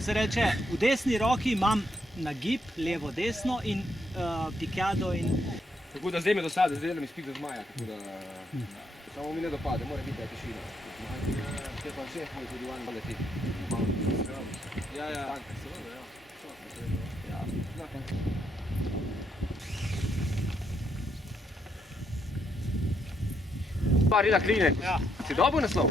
Se reče, v desni roki imam nagib, levo, desno in pikado in... Tako da zdaj me dosade, zdaj mi spit do zmaja, tako da... Samo mi ne dopade, mora biti tišina. Te pa vse moj tudi van leti. Ja. Seveda, ja. Rida Kline, si dobil naslov?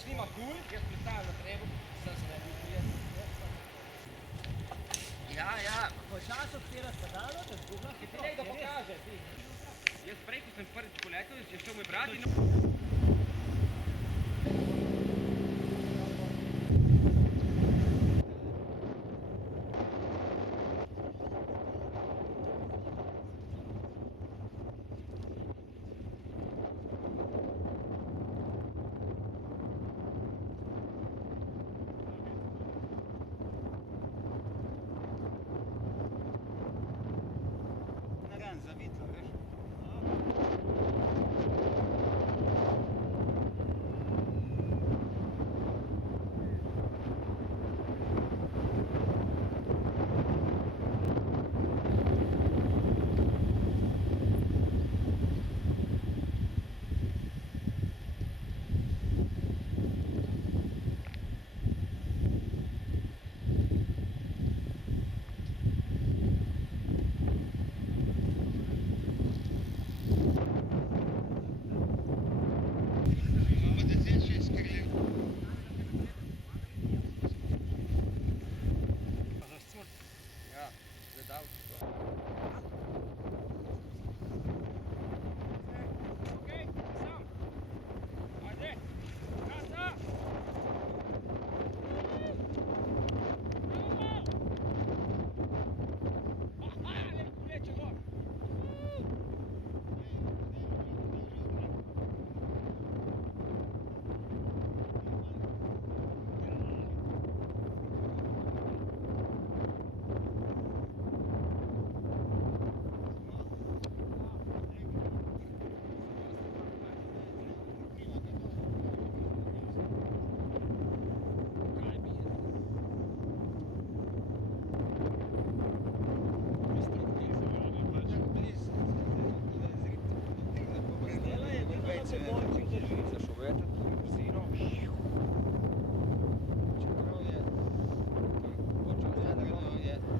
Snima gul, jaz pristavim na trebu, sem se ne bi prijet. Ja, počas odpiraš pedalo, da zgubla hitro. Ti da pokaže, ti. Jaz prej, ko sem prvič poletel, je šel moj brat in... Zavitla, veš?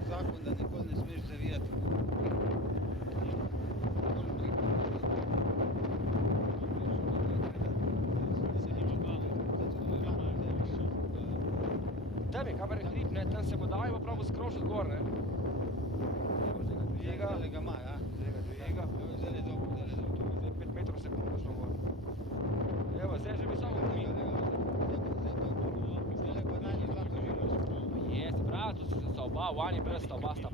Zakon, da nikoli ne smeš zavijati. Tam je kamer hrib, ne, tam se bo daj, bo pravo skrošiti gor, ne. Zdaj ga ima, ja. Zdaj ga. Zdaj je dobro. Zdaj 5 metrov sekund šlo gor. Evo, zdaj že visoko mi. Zdaj pa na njih lahko živiš. Jeste, prav, tu so oba, van je brez oba sta.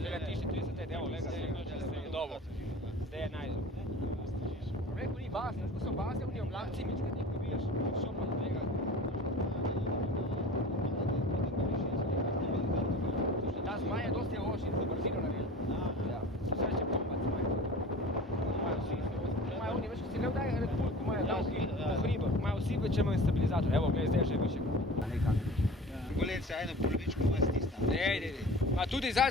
Zdaj je tiši 30, evo, lega, zdaj je dobro. Zdaj je najdo. Reku ni bas, ne, tu so base, oni oblakci, mičkrat njih pobiješ, šopno tega. Ta zmaj je dosti oši, za brzino naredil. Ja, to se reče bomba zmaj. Imajo oni, veš, ko si gledal daj Red Bull, ko imajo dal po hribu, imajo vsi več imajo stabilizator. Evo, gledaj, zdaj je že više. Golec se eno polovičko ima stisna. Ne. Ma tudi zdaj